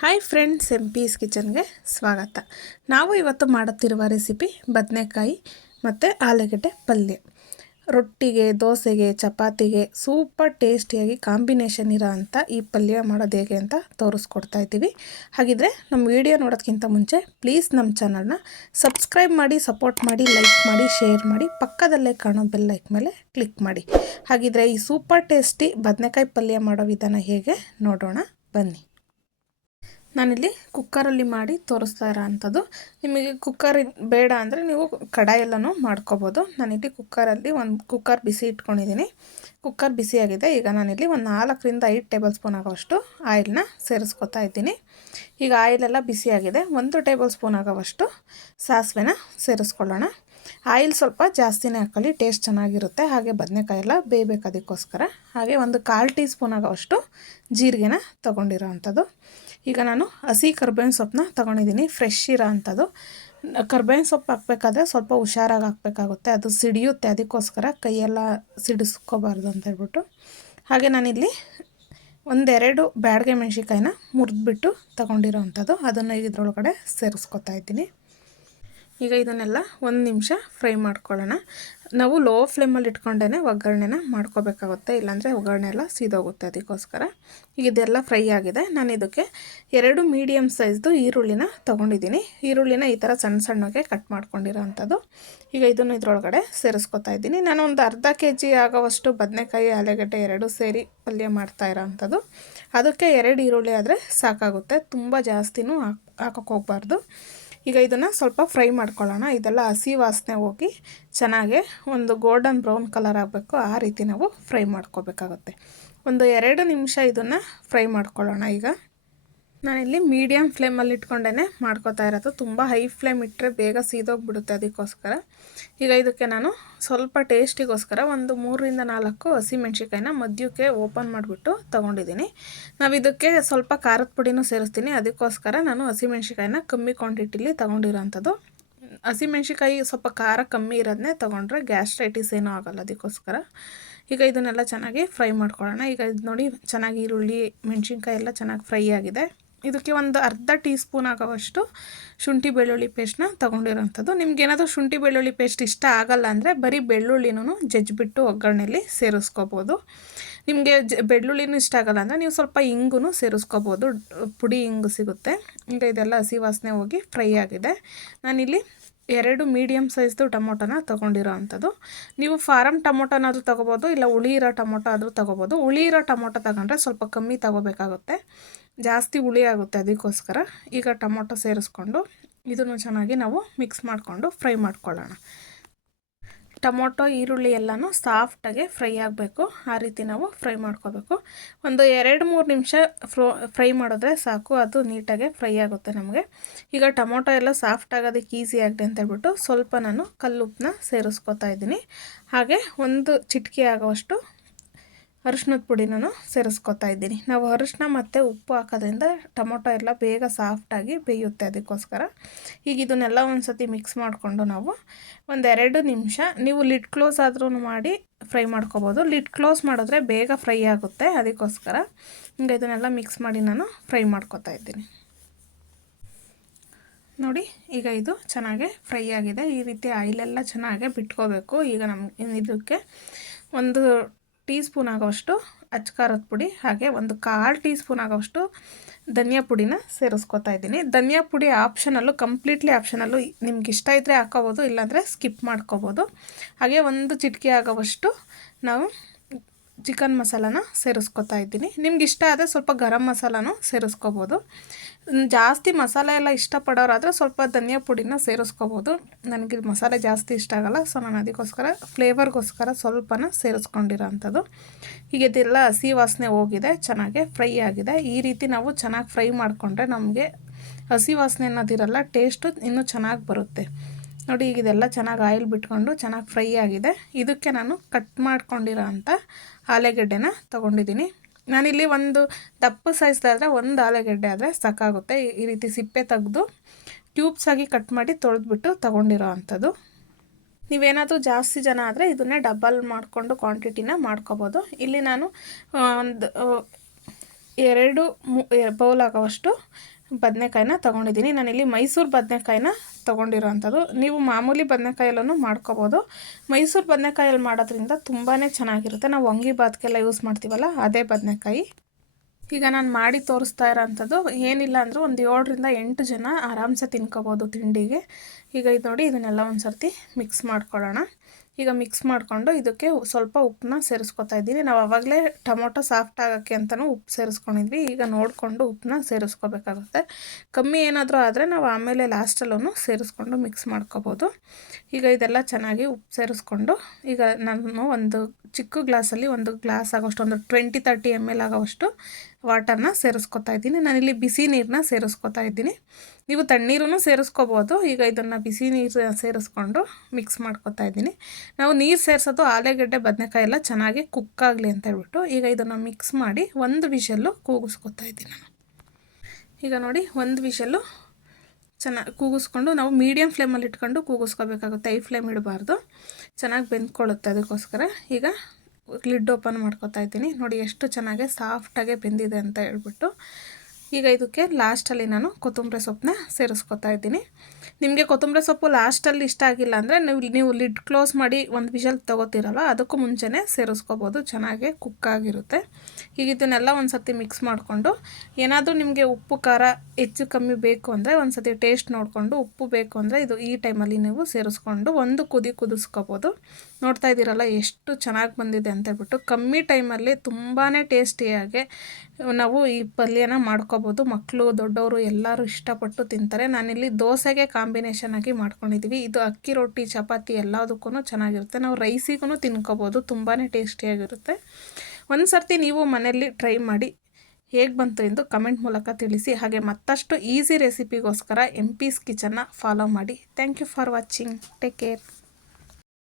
Hi friends, MP's ಕಿಚನ್ಗೆ ಸ್ವಾಗತ. ನಾವು ಇವತ್ತು ಮಾಡುತ್ತಿರುವ ರೆಸಿಪಿ ಬದನೆಕಾಯಿ ಮತ್ತು ಆಲೂಗಡ್ಡೆ ಪಲ್ಯ. ರೊಟ್ಟಿಗೆ, ದೋಸೆಗೆ, ಚಪಾತಿಗೆ ಸೂಪರ್ ಟೇಸ್ಟಿಯಾಗಿ ಕಾಂಬಿನೇಷನ್ ಇರೋ ಅಂಥ ಈ ಪಲ್ಯ ಮಾಡೋದು ಹೇಗೆ ಅಂತ ತೋರಿಸ್ಕೊಡ್ತಾ ಇದ್ದೀವಿ. ಹಾಗಿದ್ರೆ ನಮ್ಮ ವಿಡಿಯೋ ನೋಡೋದಕ್ಕಿಂತ ಮುಂಚೆ ಪ್ಲೀಸ್ ನಮ್ಮ ಚಾನಲ್ನ ಸಬ್ಸ್ಕ್ರೈಬ್ ಮಾಡಿ, ಸಪೋರ್ಟ್ ಮಾಡಿ, ಲೈಕ್ ಮಾಡಿ, ಶೇರ್ ಮಾಡಿ, ಪಕ್ಕದಲ್ಲೇ ಕಾಣೋ ಬೆಲ್ ಲೈಕ್ ಮೇಲೆ ಕ್ಲಿಕ್ ಮಾಡಿ. ಹಾಗಿದ್ರೆ ಈ ಸೂಪರ್ ಟೇಸ್ಟಿ ಬದನೆಕಾಯಿ ಪಲ್ಯ ಮಾಡೋ ವಿಧಾನ ಹೇಗೆ ನೋಡೋಣ ಬನ್ನಿ. ನಾನಿಲ್ಲಿ ಕುಕ್ಕರಲ್ಲಿ ಮಾಡಿ ತೋರಿಸ್ತಾ ಇರೋ ಅಂಥದ್ದು. ನಿಮಗೆ ಕುಕ್ಕರ್ ಬೇಡ ಅಂದರೆ ನೀವು ಕಡಾಯೆಲ್ಲನೂ ಮಾಡ್ಕೋಬೋದು. ನಾನಿಲ್ಲಿ ಕುಕ್ಕರಲ್ಲಿ ಒಂದು ಕುಕ್ಕರ್ ಬಿಸಿ ಇಟ್ಕೊಂಡಿದ್ದೀನಿ. ಕುಕ್ಕರ್ ಬಿಸಿಯಾಗಿದೆ. ಈಗ ನಾನಿಲ್ಲಿ ಒಂದು 4ರಿಂದ 5 ಟೇಬಲ್ ಸ್ಪೂನ್ ಆಗೋವಷ್ಟು ಆಯಿಲ್ನ ಸೇರಿಸ್ಕೊತಾ ಇದ್ದೀನಿ. ಈಗ ಆಯಿಲೆಲ್ಲ ಬಿಸಿಯಾಗಿದೆ. 1 ಟೇಬಲ್ ಸ್ಪೂನ್ ಆಗೋವಷ್ಟು ಸಾಸಿವೆನ ಸೇರಿಸ್ಕೊಳ್ಳೋಣ. ಆಯಿಲ್ ಸ್ವಲ್ಪ ಜಾಸ್ತಿನೇ ಹಾಕೊಳ್ಳಿ, ಟೇಸ್ಟ್ ಚೆನ್ನಾಗಿರುತ್ತೆ. ಹಾಗೆ ಬದನೆಕಾಯಿ ಎಲ್ಲ ಬೇಯಬೇಕು, ಅದಕ್ಕೋಸ್ಕರ. ಹಾಗೆ ಒಂದು 1/4 ಟೀ ಸ್ಪೂನ್ ಆಗೋವಷ್ಟು ಜೀರಿಗೆನ ತೊಗೊಂಡಿರೋ ಅಂಥದ್ದು. ಈಗ ನಾನು ಹಸಿ ಕರ್ಬೇವಿನ ಸೊಪ್ಪನ್ನ ತೊಗೊಂಡಿದ್ದೀನಿ, ಫ್ರೆಶ್ ಇರೋ ಅಂಥದ್ದು. ಕರ್ಬೇವಿನ ಸೊಪ್ಪು ಹಾಕಬೇಕಾದ್ರೆ ಸ್ವಲ್ಪ ಹುಷಾರಾಗಿ ಹಾಕಬೇಕಾಗುತ್ತೆ, ಅದು ಸಿಡಿಯುತ್ತೆ. ಅದಕ್ಕೋಸ್ಕರ ಕೈಯೆಲ್ಲ ಸಿಡಿಸ್ಕೋಬಾರ್ದು ಅಂತ ಹೇಳ್ಬಿಟ್ಟು. ಹಾಗೆ ನಾನಿಲ್ಲಿ 1-2 ಬ್ಯಾಡಗೆ ಮೆಣಸಿನ್ಕಾಯಿನ ಮುರಿದ್ಬಿಟ್ಟು ತೊಗೊಂಡಿರೋ ಅಂಥದ್ದು, ಅದನ್ನು ಇದ್ರೊಳಗಡೆ ಸೇರಿಸ್ಕೊತಾ ಇದ್ದೀನಿ. ಈಗ ಇದನ್ನೆಲ್ಲ 1 ನಿಮಿಷ ಫ್ರೈ ಮಾಡ್ಕೊಳ್ಳೋಣ. ನಾವು ಲೋ ಫ್ಲೇಮಲ್ಲಿ ಇಟ್ಕೊಂಡೇ ಒಗ್ಗರಣೆನ ಮಾಡ್ಕೋಬೇಕಾಗುತ್ತೆ, ಇಲ್ಲಾಂದರೆ ಒಗ್ಗರಣೆ ಎಲ್ಲ ಸೀದೋಗುತ್ತೆ. ಅದಕ್ಕೋಸ್ಕರ ಈಗ ಇದೆಲ್ಲ ಫ್ರೈ ಆಗಿದೆ. ನಾನು ಇದಕ್ಕೆ 2 ಮೀಡಿಯಮ್ ಸೈಜ್ದು ಈರುಳ್ಳಿನ ತೊಗೊಂಡಿದ್ದೀನಿ. ಈರುಳ್ಳಿನ ಈ ಥರ ಸಣ್ಣ ಸಣ್ಣಗೆ ಕಟ್ ಮಾಡ್ಕೊಂಡಿರೋ ಅಂಥದ್ದು. ಈಗ ಇದನ್ನು ಇದ್ರೊಳಗಡೆ ಸೇರಿಸ್ಕೊತಾ ಇದ್ದೀನಿ. ನಾನು ಒಂದು ಅರ್ಧ kg ಆಗೋವಷ್ಟು ಬದನೆಕಾಯಿ, ಆಲೂಗಡ್ಡೆ 2 ಸೇರಿ ಪಲ್ಯ ಮಾಡ್ತಾ ಇರೋ ಅಂಥದ್ದು. ಅದಕ್ಕೆ 2 ಈರುಳ್ಳಿ ಆದರೆ ಸಾಕಾಗುತ್ತೆ, ತುಂಬ ಜಾಸ್ತಿನೂ ಹಾಕೋಕ್ಕೆ ಹೋಗಬಾರ್ದು. ಈಗ ಇದನ್ನು ಸ್ವಲ್ಪ ಫ್ರೈ ಮಾಡ್ಕೊಳ್ಳೋಣ. ಇದೆಲ್ಲ ಹಸಿ ವಾಸನೆ ಹೋಗಿ ಚೆನ್ನಾಗಿ ಒಂದು ಗೋಲ್ಡನ್ ಬ್ರೌನ್ ಕಲರ್ ಆಗಬೇಕು, ಆ ರೀತಿ ನಾವು ಫ್ರೈ ಮಾಡ್ಕೋಬೇಕಾಗುತ್ತೆ. ಒಂದು 2 ನಿಮಿಷ ಇದನ್ನು ಫ್ರೈ ಮಾಡ್ಕೊಳ್ಳೋಣ. ಈಗ ನಾನಿಲ್ಲಿ ಮೀಡಿಯಮ್ ಫ್ಲೇಮಲ್ಲಿ ಇಟ್ಕೊಂಡೇ ಮಾಡ್ಕೋತಾ ಇರೋದು. ತುಂಬ ಹೈ ಫ್ಲೇಮ್ ಇಟ್ಟರೆ ಬೇಗ ಸೀದೋಗಿಬಿಡುತ್ತೆ. ಅದಕ್ಕೋಸ್ಕರ ಈಗ ಇದಕ್ಕೆ ನಾನು ಸ್ವಲ್ಪ ಟೇಸ್ಟಿಗೋಸ್ಕರ ಒಂದು 3ರಿಂದ 4 ಹಸಿಮೆಣ್ಸಿಕಾಯಿನ ಮಧ್ಯಕ್ಕೆ ಓಪನ್ ಮಾಡಿಬಿಟ್ಟು ತೊಗೊಂಡಿದ್ದೀನಿ. ನಾವು ಇದಕ್ಕೆ ಸ್ವಲ್ಪ ಖಾರದ ಪುಡಿನೂ ಸೇರಿಸ್ತೀನಿ. ಅದಕ್ಕೋಸ್ಕರ ನಾನು ಹಸಿಮೆಣ್ಸಿಕಾಯಿನ ಕಮ್ಮಿ ಕ್ವಾಂಟಿಟಿಲಿ ತೊಗೊಂಡಿರೋ ಅಂಥದ್ದು. ಹಸಿಮೆಣ್ಸಿಕಾಯಿ ಸ್ವಲ್ಪ ಖಾರ ಕಮ್ಮಿ ಇರೋದನ್ನೇ ತೊಗೊಂಡ್ರೆ ಗ್ಯಾಸ್ಟ್ರೈಟಿಸ್ ಏನೂ ಆಗೋಲ್ಲ. ಅದಕ್ಕೋಸ್ಕರ ಈಗ ಇದನ್ನೆಲ್ಲ ಚೆನ್ನಾಗಿ ಫ್ರೈ ಮಾಡ್ಕೊಳ್ಳೋಣ. ಈಗ ಇದು ನೋಡಿ, ಚೆನ್ನಾಗಿ ಈರುಳ್ಳಿ, ಮೆಣಸಿನ್ಕಾಯಿ ಎಲ್ಲ ಚೆನ್ನಾಗಿ ಫ್ರೈ ಆಗಿದೆ. ಇದಕ್ಕೆ ಒಂದು ಅರ್ಧ ಟೀ ಸ್ಪೂನ್ ಆಗೋವಷ್ಟು ಶುಂಠಿ ಬೆಳ್ಳುಳ್ಳಿ ಪೇಸ್ಟ್ನ ತೊಗೊಂಡಿರೋಂಥದ್ದು. ನಿಮ್ಗೇನಾದರೂ ಶುಂಠಿ ಬೆಳ್ಳುಳ್ಳಿ ಪೇಸ್ಟ್ ಇಷ್ಟ ಆಗಲ್ಲ ಅಂದರೆ ಬರೀ ಬೆಳ್ಳುಳ್ಳಿನೂ ಜಜ್ಜಿಬಿಟ್ಟು ಒಗ್ಗರಣೆಯಲ್ಲಿ ಸೇರಿಸ್ಕೋಬೋದು. ನಿಮಗೆ ಬೆಳ್ಳುಳ್ಳಿನೂ ಇಷ್ಟ ಆಗಲ್ಲ ಅಂದರೆ ನೀವು ಸ್ವಲ್ಪ ಇಂಗು ಸೇರಿಸ್ಕೋಬೋದು, ಪುಡಿ ಇಂಗು ಸಿಗುತ್ತೆ. ಈಗ ಇದೆಲ್ಲ ಹಸಿ ವಾಸನೆ ಹೋಗಿ ಫ್ರೈ ಆಗಿದೆ. ನಾನಿಲ್ಲಿ 2 ಮೀಡಿಯಮ್ ಸೈಜ್ದು ಟೊಮೊಟೊನ ತೊಗೊಂಡಿರೋ ಅಂಥದ್ದು. ನೀವು ಫಾರಮ್ ಟೊಮೊಟೊನಾದರೂ ತೊಗೋಬೋದು, ಇಲ್ಲ ಹುಳಿ ಇರೋ ಟೊಮೊಟೊ ಆದರೂ ತೊಗೋಬೋದು. ಹುಳಿ ಇರೋ ಟೊಮೊಟೊ ತಗೊಂಡ್ರೆ ಸ್ವಲ್ಪ ಕಮ್ಮಿ ತೊಗೋಬೇಕಾಗುತ್ತೆ, ಜಾಸ್ತಿ ಹುಳಿ ಆಗುತ್ತೆ. ಅದಕ್ಕೋಸ್ಕರ ಈಗ ಟೊಮೊಟೊ ಸೇರಿಸ್ಕೊಂಡು ಇದನ್ನು ಚೆನ್ನಾಗಿ ನಾವು ಮಿಕ್ಸ್ ಮಾಡಿಕೊಂಡು ಫ್ರೈ ಮಾಡ್ಕೊಳ್ಳೋಣ. ಟೊಮೊಟೊ, ಈರುಳ್ಳಿ ಎಲ್ಲನೂ ಸಾಫ್ಟಾಗಿ ಫ್ರೈ ಆಗಬೇಕು, ಆ ರೀತಿ ನಾವು ಫ್ರೈ ಮಾಡ್ಕೋಬೇಕು. ಒಂದು 2-3 ನಿಮಿಷ ಫ್ರೈ ಮಾಡಿದ್ರೆ ಸಾಕು, ಅದು ನೀಟಾಗಿ ಫ್ರೈ ಆಗುತ್ತೆ ನಮಗೆ. ಈಗ ಟೊಮೊಟೊ ಎಲ್ಲ ಸಾಫ್ಟ್ ಆಗೋದಕ್ಕೆ ಈಸಿ ಆಗಲಿ ಅಂತ ಹೇಳ್ಬಿಟ್ಟು ಸ್ವಲ್ಪ ನಾನು ಕಲ್ಲುಪ್ಪನ್ನ ಸೇರಿಸ್ಕೊತಾ ಇದ್ದೀನಿ. ಹಾಗೆ 1 ಚಿಟಿಕೆ ಆಗೋವಷ್ಟು ಅರಿಶಿನದ ಪುಡಿನೂ ಸೇರಿಸ್ಕೊತಾ ಇದ್ದೀನಿ. ನಾವು ಅರಿಶಿನ ಮತ್ತು ಉಪ್ಪು ಹಾಕೋದ್ರಿಂದ ಟೊಮೊಟೊ ಎಲ್ಲ ಬೇಗ ಸಾಫ್ಟಾಗಿ ಬೇಯುತ್ತೆ. ಅದಕ್ಕೋಸ್ಕರ ಈಗ ಇದನ್ನೆಲ್ಲ ಒಂದು ಸತಿ ಮಿಕ್ಸ್ ಮಾಡಿಕೊಂಡು ನಾವು 1-2 ನಿಮಿಷ, ನೀವು ಲಿಡ್ ಕ್ಲೋಸ್ ಆದ್ರೂ ಮಾಡಿ ಫ್ರೈ ಮಾಡ್ಕೋಬೋದು. ಲಿಡ್ ಕ್ಲೋಸ್ ಮಾಡಿದ್ರೆ ಬೇಗ ಫ್ರೈ ಆಗುತ್ತೆ. ಅದಕ್ಕೋಸ್ಕರ ಈಗ ಇದನ್ನೆಲ್ಲ ಮಿಕ್ಸ್ ಮಾಡಿ ನಾನು ಫ್ರೈ ಮಾಡ್ಕೊತಾ ಇದ್ದೀನಿ. ನೋಡಿ, ಈಗ ಇದು ಚೆನ್ನಾಗಿ ಫ್ರೈ ಆಗಿದೆ. ಈ ರೀತಿ ಆಯಿಲೆಲ್ಲ ಚೆನ್ನಾಗಿ ಬಿಟ್ಕೋಬೇಕು. ಈಗ ಇದಕ್ಕೆ 1 ಟೀ ಸ್ಪೂನ್ ಆಗೋವಷ್ಟು ಅಚ್ಕಾರದ ಪುಡಿ, ಹಾಗೆ 1/4 ಟೀ ಸ್ಪೂನ್ ಆಗೋವಷ್ಟು ಧನಿಯಾ ಪುಡಿನ ಸೇರಿಸ್ಕೊತಾ ಇದ್ದೀನಿ. ಧನಿಯಾ ಪುಡಿ ಆಪ್ಷನಲ್ಲು, ಕಂಪ್ಲೀಟ್ಲಿ ಆಪ್ಷನಲ್ಲು. ನಿಮ್ಗೆ ಇಷ್ಟ ಇದ್ದರೆ ಹಾಕೋಬೋದು, ಇಲ್ಲಾಂದರೆ ಸ್ಕಿಪ್ ಮಾಡ್ಕೋಬೋದು. ಹಾಗೆ 1 ಚಿಟಿಕೆ ಆಗೋವಷ್ಟು ನಾವು ಚಿಕನ್ ಮಸಾಲಾನ ಸೇರಿಸ್ಕೊತಾ ಇದ್ದೀನಿ. ನಿಮ್ಗೆ ಇಷ್ಟ ಆದರೆ ಸ್ವಲ್ಪ ಗರಂ ಮಸಾಲಾನು ಸೇರಿಸ್ಕೋಬೋದು. ಜಾಸ್ತಿ ಮಸಾಲೆ ಎಲ್ಲ ಇಷ್ಟಪಡೋರಾದರೆ ಸ್ವಲ್ಪ ಧನಿಯಾ ಪುಡಿನ ಸೇರಿಸ್ಕೋಬೋದು. ನನಗೆ ಮಸಾಲೆ ಜಾಸ್ತಿ ಇಷ್ಟ ಆಗಲ್ಲ, ಸೊ ನಾನು ಅದಕ್ಕೋಸ್ಕರ ಫ್ಲೇವರ್ಗೋಸ್ಕರ ಸ್ವಲ್ಪನ ಸೇರಿಸ್ಕೊಂಡಿರೋ ಅಂಥದ್ದು. ಈಗ ಇದೆಲ್ಲ ಹಸಿ ವಾಸನೆ ಹೋಗಿದೆ, ಚೆನ್ನಾಗಿ ಫ್ರೈ ಆಗಿದೆ. ಈ ರೀತಿ ನಾವು ಚೆನ್ನಾಗಿ ಫ್ರೈ ಮಾಡಿಕೊಂಡ್ರೆ ನಮಗೆ ಹಸಿ ವಾಸನೆ ಅನ್ನೋದಿರಲ್ಲ, ಟೇಸ್ಟು ಇನ್ನೂ ಚೆನ್ನಾಗಿ ಬರುತ್ತೆ. ನೋಡಿ, ಈಗ ಇದೆಲ್ಲ ಚೆನ್ನಾಗಿ ಆಯಿಲ್ ಬಿಟ್ಕೊಂಡು ಚೆನ್ನಾಗಿ ಫ್ರೈ ಆಗಿದೆ. ಇದಕ್ಕೆ ನಾನು ಕಟ್ ಮಾಡ್ಕೊಂಡಿರೋ ಅಂಥ ಆಲೂಗಡ್ಡೆನ ತೊಗೊಂಡಿದ್ದೀನಿ. ನಾನಿಲ್ಲಿ ಒಂದು ದಪ್ಪ ಸೈಜ್ದಾದರೆ 1 ಆಲೂಗಡ್ಡೆ ಆದರೆ ಸಾಕಾಗುತ್ತೆ. ಈ ರೀತಿ ಸಿಪ್ಪೆ ತೆಗೆದು ಟ್ಯೂಬ್ಸ್ ಆಗಿ ಕಟ್ ಮಾಡಿ ತೊಳೆದ್ಬಿಟ್ಟು ತೊಗೊಂಡಿರೋ ಅಂಥದ್ದು. ನೀವೇನಾದರೂ ಜಾಸ್ತಿ ಜನ ಆದರೆ ಇದನ್ನೇ ಡಬಲ್ ಮಾಡಿಕೊಂಡು ಕ್ವಾಂಟಿಟಿನ ಮಾಡ್ಕೋಬೋದು. ಇಲ್ಲಿ ನಾನು ಒಂದು 2 ಬೌಲ್ ಆಗೋವಷ್ಟು ಬದನೆಕಾಯಿನ ತೊಗೊಂಡಿದ್ದೀನಿ. ನಾನಿಲ್ಲಿ ಮೈಸೂರು ಬದನೆಕಾಯಿನ ತೊಗೊಂಡಿರೋ ಅಂಥದ್ದು. ನೀವು ಮಾಮೂಲಿ ಬದನೆಕಾಯಲ್ಲೂ ಮಾಡ್ಕೋಬೋದು. ಮೈಸೂರು ಬದನೆಕಾಯಲ್ಲಿ ಮಾಡೋದ್ರಿಂದ ತುಂಬಾ ಚೆನ್ನಾಗಿರುತ್ತೆ. ನಾವು ವಾಂಗಿಬಾತ್ಗೆಲ್ಲ ಯೂಸ್ ಮಾಡ್ತೀವಲ್ಲ, ಅದೇ ಬದನೆಕಾಯಿ. ಈಗ ನಾನು ಮಾಡಿ ತೋರಿಸ್ತಾ ಇರೋ ಅಂಥದ್ದು ಏನಿಲ್ಲ ಅಂದರೂ ಒಂದು 7ರಿಂದ 8 ಜನ ಆರಾಮ್ಸೆ ತಿನ್ಕೋಬೋದು ತಿಂಡಿಗೆ. ಈಗ ಇದು ನೋಡಿ, ಇದನ್ನೆಲ್ಲ ಒಂದು ಸರ್ತಿ ಮಿಕ್ಸ್ ಮಾಡ್ಕೊಳ್ಳೋಣ. ಈಗ ಮಿಕ್ಸ್ ಮಾಡಿಕೊಂಡು ಇದಕ್ಕೆ ಸ್ವಲ್ಪ ಉಪ್ಪನ್ನ ಸೇರಿಸ್ಕೊತಾ ಇದ್ದೀನಿ. ನಾವು ಆವಾಗಲೇ ಟೊಮೊಟೊ ಸಾಫ್ಟ್ ಆಗೋಕ್ಕೆ ಅಂತಲೂ ಉಪ್ಪು ಸೇರಿಸ್ಕೊಂಡಿದ್ವಿ. ಈಗ ನೋಡಿಕೊಂಡು ಉಪ್ಪನ್ನ ಸೇರಿಸ್ಕೋಬೇಕಾಗುತ್ತೆ. ಕಮ್ಮಿ ಏನಾದರೂ ಆದರೆ ನಾವು ಆಮೇಲೆ ಲಾಸ್ಟಲ್ಲೂ ಸೇರಿಸ್ಕೊಂಡು ಮಿಕ್ಸ್ ಮಾಡ್ಕೋಬೋದು. ಈಗ ಇದೆಲ್ಲ ಚೆನ್ನಾಗಿ ಉಪ್ಪು ಸೇರಿಸ್ಕೊಂಡು ಈಗ ನಾನು ಒಂದು ಚಿಕ್ಕ ಗ್ಲಾಸಲ್ಲಿ ಒಂದು ಗ್ಲಾಸ್ ಆಗೋಷ್ಟು, ಒಂದು 20-30 ml ಆಗೋವಷ್ಟು ವಾಟರ್ನ ಸೇರಿಸ್ಕೊತಾ ಇದ್ದೀನಿ. ನಾನಿಲ್ಲಿ ಬಿಸಿ ನೀರನ್ನ ಸೇರಿಸ್ಕೊತಾ ಇದ್ದೀನಿ. ನೀವು ತಣ್ಣೀರನ್ನು ಸೇರಿಸ್ಕೋಬೋದು. ಈಗ ಇದನ್ನು ಬಿಸಿ ನೀರು ಸೇರಿಸ್ಕೊಂಡು ಮಿಕ್ಸ್ ಮಾಡ್ಕೊತಾ ಇದ್ದೀನಿ. ನಾವು ನೀರು ಸೇರಿಸೋದು ಆಲೂಗಡ್ಡೆ ಬದನೆಕಾಯಿ ಎಲ್ಲ ಚೆನ್ನಾಗಿ ಕುಕ್ ಆಗಲಿ ಅಂತ ಹೇಳ್ಬಿಟ್ಟು. ಈಗ ಇದನ್ನು ಮಿಕ್ಸ್ ಮಾಡಿ 1 ವಿಷಲ್ಲು ಕೂಗಿಸ್ಕೊತಾ ಇದ್ದೀನಿ ನಾನು. ಈಗ ನೋಡಿ, 1 ವಿಷಲ್ಲು ಚೆನ್ನಾಗಿ ಕೂಗಿಸ್ಕೊಂಡು ನಾವು ಮೀಡಿಯಮ್ ಫ್ಲೇಮಲ್ಲಿ ಇಟ್ಕೊಂಡು ಕೂಗಿಸ್ಕೋಬೇಕಾಗುತ್ತೆ. ಹೈ ಫ್ಲೇಮ್ ಇಡಬಾರ್ದು, ಚೆನ್ನಾಗಿ ಬೆಂದ್ಕೊಳ್ಳುತ್ತೆ. ಅದಕ್ಕೋಸ್ಕರ ಈಗ ಲಿಡ್ ಓಪನ್ ಮಾಡ್ಕೊತಾ ಇದ್ದೀನಿ. ನೋಡಿ ಎಷ್ಟು ಚೆನ್ನಾಗಿ ಸಾಫ್ಟಾಗೆ ಬೆಂದಿದೆ ಅಂತ ಹೇಳ್ಬಿಟ್ಟು. ಈಗ ಇದಕ್ಕೆ ಲಾಸ್ಟಲ್ಲಿ ನಾನು ಕೊತ್ತಂಬರಿ ಸೊಪ್ಪನ್ನ ಸೇರಿಸ್ಕೊತಾ ಇದ್ದೀನಿ. ನಿಮಗೆ ಕೊತ್ತಂಬರಿ ಸೊಪ್ಪು ಲಾಸ್ಟಲ್ಲಿ ಇಷ್ಟ ಆಗಿಲ್ಲ ಅಂದರೆ ನೀವು ಲಿಡ್ ಕ್ಲೋಸ್ ಮಾಡಿ 1 ವಿಷಲ್ ತೊಗೋತೀರಲ್ಲ, ಅದಕ್ಕೂ ಮುಂಚೆನೇ ಸೇರಿಸ್ಕೋಬೋದು. ಚೆನ್ನಾಗಿ ಕುಕ್ ಆಗಿರುತ್ತೆ. ಈಗ ಇದನ್ನೆಲ್ಲ ಒಂದು ಸರ್ತಿ ಮಿಕ್ಸ್ ಮಾಡಿಕೊಂಡು, ಏನಾದರೂ ನಿಮಗೆ ಉಪ್ಪು ಖಾರ ಹೆಚ್ಚು ಕಮ್ಮಿ ಬೇಕು ಅಂದರೆ ಒಂದು ಸರ್ತಿ ಟೇಸ್ಟ್ ನೋಡಿಕೊಂಡು, ಉಪ್ಪು ಬೇಕು ಅಂದರೆ ಈ ಟೈಮಲ್ಲಿ ನೀವು ಸೇರಿಸ್ಕೊಂಡು ಒಂದು ಕುದಿಸ್ಕೋಬೋದು. ನೋಡ್ತಾ ಇದ್ದೀರಲ್ಲ ಎಷ್ಟು ಚೆನ್ನಾಗಿ ಬಂದಿದೆ ಅಂತ ಹೇಳ್ಬಿಟ್ಟು. ಕಮ್ಮಿ ಟೈಮಲ್ಲಿ ತುಂಬಾ ಟೇಸ್ಟಿಯಾಗಿ ನಾವು ಈ ಪಲ್ಯನ ಮಾಡ್ಕೋಬೋದು. ಮಕ್ಕಳು ದೊಡ್ಡವರು ಎಲ್ಲರೂ ಇಷ್ಟಪಟ್ಟು ತಿಂತಾರೆ. ನಾನಿಲ್ಲಿ ದೋಸೆಗೆ ಕಾಂಬಿನೇಷನ್ ಆಗಿ ಮಾಡ್ಕೊಂಡಿದ್ದೀವಿ. ಇದು ಅಕ್ಕಿ ರೊಟ್ಟಿ ಚಪಾತಿ ಎಲ್ಲದಕ್ಕೂ ಚೆನ್ನಾಗಿರುತ್ತೆ. ನಾವು ರೈಸಿಗೂ ತಿನ್ಕೋಬೋದು. ತುಂಬಾ ಟೇಸ್ಟಿಯಾಗಿರುತ್ತೆ. ಒಂದು ಸರ್ತಿ ನೀವು ಮನೆಯಲ್ಲಿ ಟ್ರೈ ಮಾಡಿ ಹೇಗೆ ಬಂತು ಎಂದು ಕಮೆಂಟ್ ಮೂಲಕ ತಿಳಿಸಿ. ಹಾಗೆ ಮತ್ತಷ್ಟು ಈಸಿ ರೆಸಿಪಿಗೋಸ್ಕರ MP's ಕಿಚನ್ನ ಫಾಲೋ ಮಾಡಿ. Thank you for watching. Take care.